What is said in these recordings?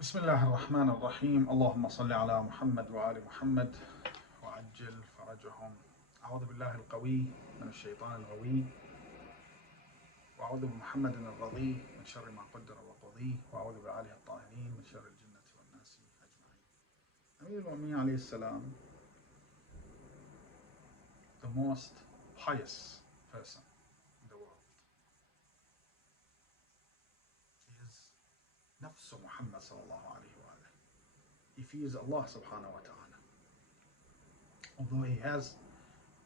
بسم الله الرحمن الرحيم اللهم صل على محمد وآل محمد وعجل فرجهم. أعوذ بالله القوي من الشيطان الغوي، وأعوذ بمحمد الرضي من شر ما قدر وقضي، وأعوذ بآله الطاهرين من شر الجنة والناس أجمعين. أمير المؤمنين عليه السلام, the most pious person in the world, is نفس محمد صلى الله عليه وآله. He fears Allah subhanahu wa ta'ala, although he has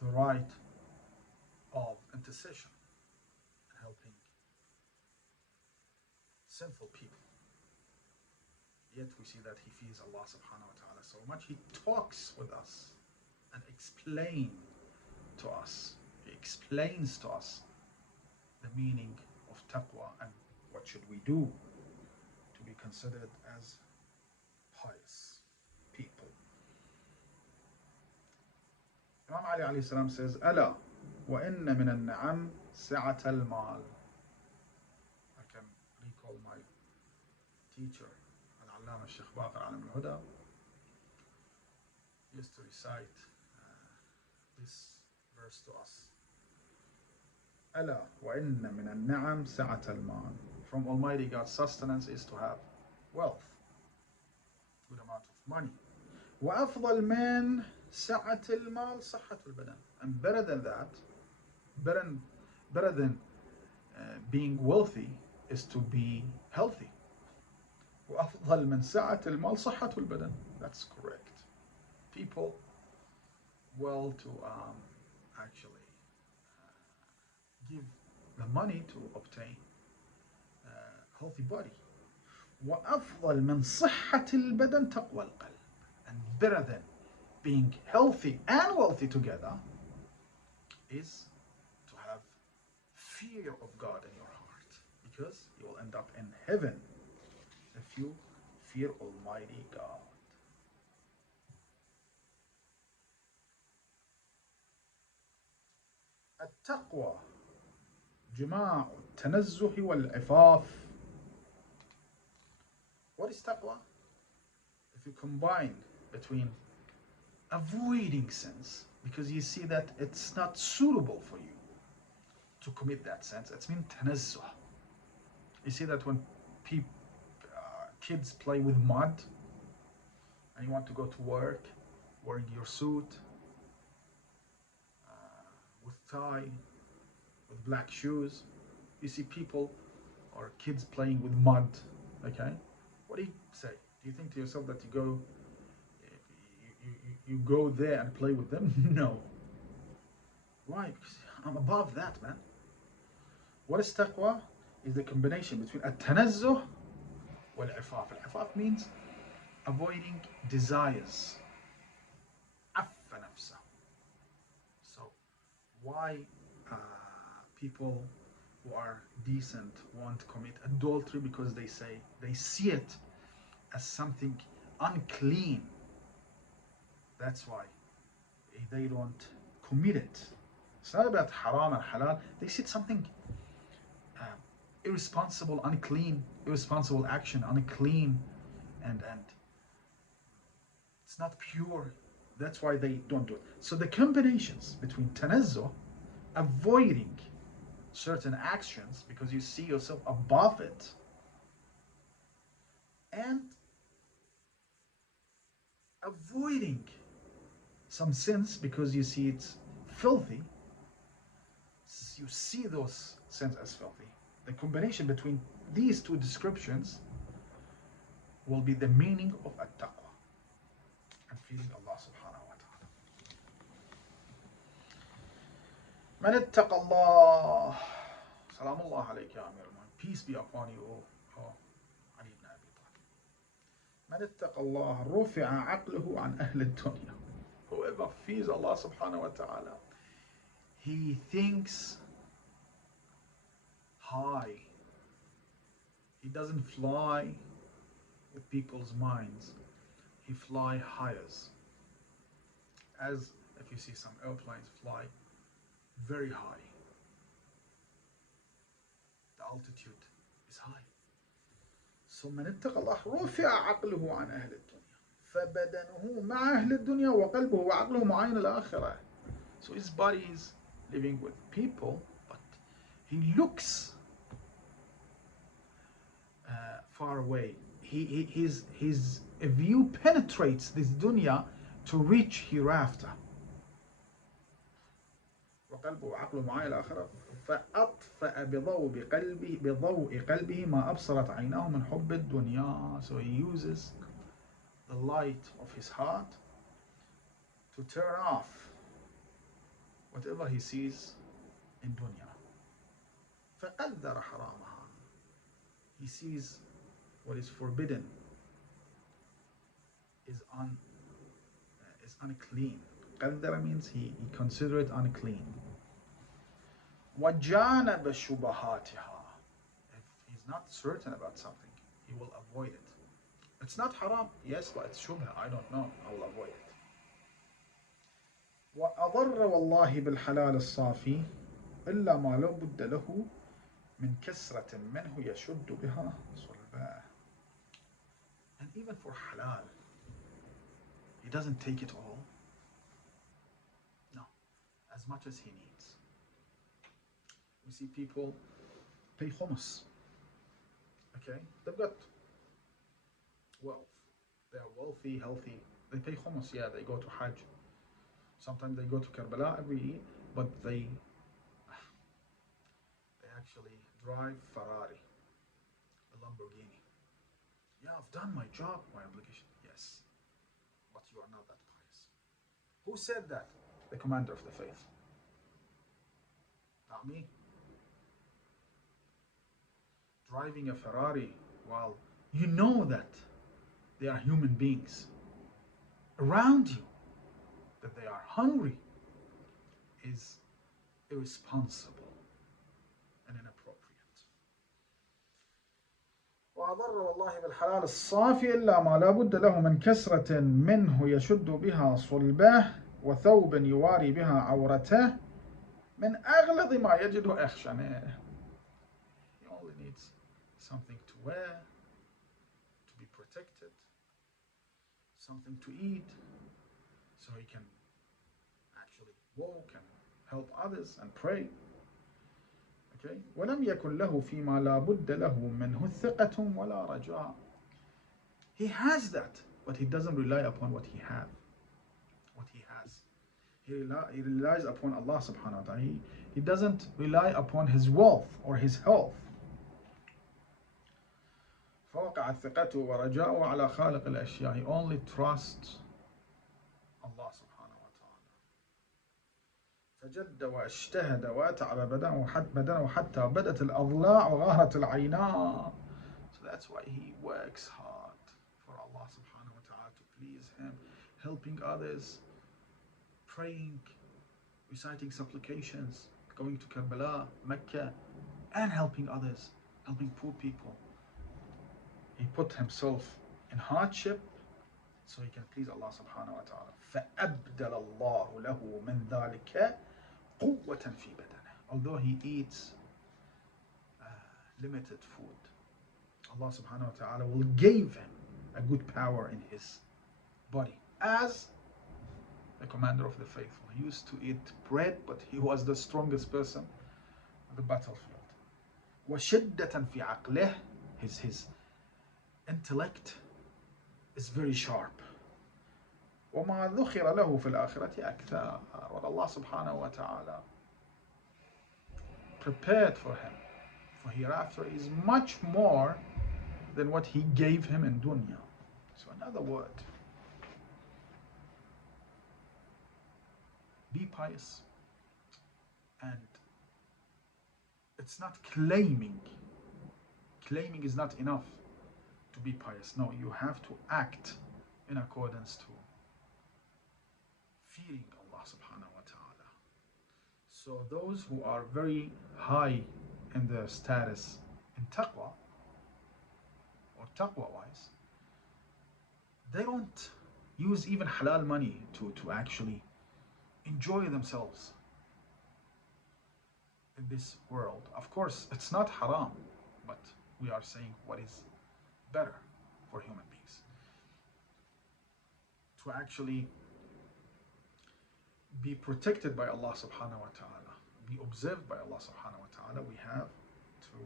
the right of intercession and helping sinful people. Yet we see that he fears Allah subhanahu wa ta'ala so much. He talks with us and explains to us. He explains to us the meaning of taqwa and what should we do to be considered as pious people. Imam Ali alayhi salam says, "Ala wa inna min al-ni'am sa'at al-mal." I can recall my teacher, Al-Allama Sheikh Baqir Alam al-Huda, used to recite this verse to us. ألا وإن من النعم سعة المال. From Almighty God's sustenance is to have wealth, good amount of money. وأفضل من سعة المال صحة البدن. And better than that, better than being wealthy is to be healthy. وأفضل من سعة المال صحة البدن. That's correct. People well to actually give the money to obtain a healthy body. وأفضل من صحة البدن تقوى القلب. And better than being healthy and wealthy together is to have fear of God in your heart, because you will end up in heaven if you fear Almighty God. التقوى جماع التنزه والعفاف. What is taqwa? If you combine between avoiding sins because you see that it's not suitable for you to commit that sins, it's mean tanazzuh. You see that when kids play with mud and you want to go to work wearing your suit with tie, with black shoes, you see people or kids playing with mud, okay? What do you say? Do you think to yourself that you go there and play with them? No. Why? Because I'm above that, man. What is taqwa? Is the combination between at-tanazzuh wal-ifaf. Al-ifaf means avoiding desires. Affa nafsa. So why people who are decent won't commit adultery? Because they see it as something unclean. That's why they don't commit it. It's not about haram and halal. They see it something irresponsible, unclean, irresponsible action, unclean, and it's not pure. That's why they don't do it. So the combinations between tanazzuh, avoiding certain actions because you see yourself above it, and avoiding some sins because you see it's filthy, you see those sins as filthy. The combination between these two descriptions will be the meaning of at-taqwa and fearing Allah subhanahu wa ta'ala. Man ittaqa Allah. Salamullah alayka ya Amir al-Mu'minin. Peace be upon you, O Ali ibn Abi Talib. Man ittaqa Allah rufi'a aqluhu an ahli dunya. Whoever fears Allah subhanahu wa ta'ala, he thinks high. He doesn't fly with people's minds. He fly higher. As if you see some airplanes fly very high, the altitude is high. So من اتقى الله رفع عقله عن أهل الدنيا فبدنه مع أهل الدنيا وقلبه وعقله مع عين الآخرة. So his body is living with people, but he looks far away. His view penetrates this dunya to reach hereafter. وقلبه وعقله معاه إلى آخره فأطفأ بضوء قلبه ما أبصرت عيناه من حب الدنيا. So he uses the light of his heart to turn off whatever he sees in dunya. فقدر حرامها. He sees what is forbidden is unclean. قدر means he consider it unclean. وجانب شبهاتها. If he's not certain about something, he will avoid it. It's not haram, yes, but it's shubha. I don't know. I will avoid it. وأضر والله بالحلال الصافي إلا ما لو بد له من كسرة منه يشد بها صلباه. And even for halal, he doesn't take it all. No, as much as he needs. We see people pay khums. Okay, they've got wealth. They are wealthy, healthy. They pay khums. Yeah, they go to Hajj. Sometimes they go to Karbala every year, but they actually drive Ferrari, a Lamborghini. Yeah, I've done my job, my obligation. Yes, but you are not that pious. Who said that? The commander of the faith. Not me. Driving a Ferrari while you know that they are human beings around you, that they are hungry, is irresponsible and inappropriate. وأضر والله بالحلال الصافي إلا ما لا بد له من كسرة منه يشد بها صلباه وثوب يواري بها عورته من أغلظ ما يجده أخشنه. He only needs something to wear, to be protected, something to eat, so he can actually walk and help others and pray. Okay? ولم يكن له فيما لا بد له منه ثقة ولا رجاء. He has that, but he doesn't rely upon what he has. He relies upon Allah subhanahu wa ta'ala. He doesn't rely upon his wealth or his health. فوقع ثقته ورجاءه على خالق الأشياء. He only trusts Allah subhanahu wa ta'ala. فجد واجتهد وأتعب بدنه حتى بدت الأضلاع وغهرت العينان. So that's why he works hard for Allah subhanahu wa ta'ala to please him, helping others, praying, reciting supplications, going to Karbala, Mecca, and helping others, helping poor people. He put himself in hardship so he can please Allah subhanahu wa ta'ala. فَأَبْدَلَ اللَّهُ لَهُ مِنْ ذَلِكَ قُوَّةً فِي بَدَنِهِ. Although he eats limited food, Allah subhanahu wa ta'ala will give him a good power in his body. As the commander of the faithful, he used to eat bread, but he was the strongest person on the battlefield. وَشِدَّةً فِي عَقْلِهِ. His intellect is very sharp. وما ذخر له في الآخرة أكثر. What Allah subhanahu wa ta'ala prepared for him for hereafter is much more than what he gave him in dunya. So another word, be pious. And it's not claiming is not enough to be pious. No, you have to act in accordance to fearing Allah subhanahu wa ta'ala. So those who are very high in their status in taqwa, or taqwa wise, they don't use even halal money to actually enjoy themselves in this world. Of course, it's not haram, but we are saying what is better for human beings. To actually be protected by Allah subhanahu wa ta'ala, be observed by Allah subhanahu wa ta'ala, we have to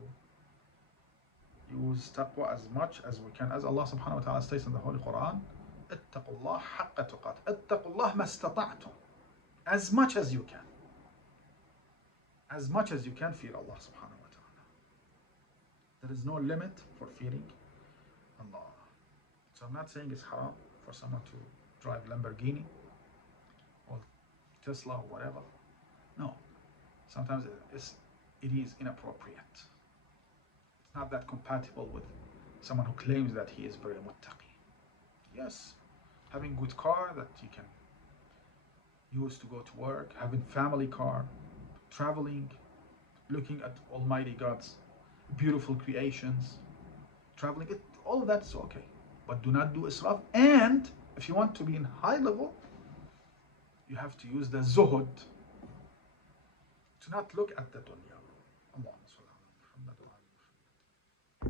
use taqwa as much as we can. As Allah subhanahu wa ta'ala states in the Holy Quran, اتقوا الله حق تقاته, اتقوا الله ما استطعتم, as much as you can. As much as you can fear Allah subhanahu wa ta'ala. There is no limit for fearing Allah. So I'm not saying it's haram for someone to drive Lamborghini or Tesla or whatever. No. Sometimes it is inappropriate. It's not that compatible with someone who claims that he is very muttaqi. Yes, having good car that you can use to go to work, having family car, traveling, looking at Almighty God's beautiful creations, traveling, all of that's okay. But do not do israf. And if you want to be in high level, you have to use the zuhud, to not look at the dunya. Allah.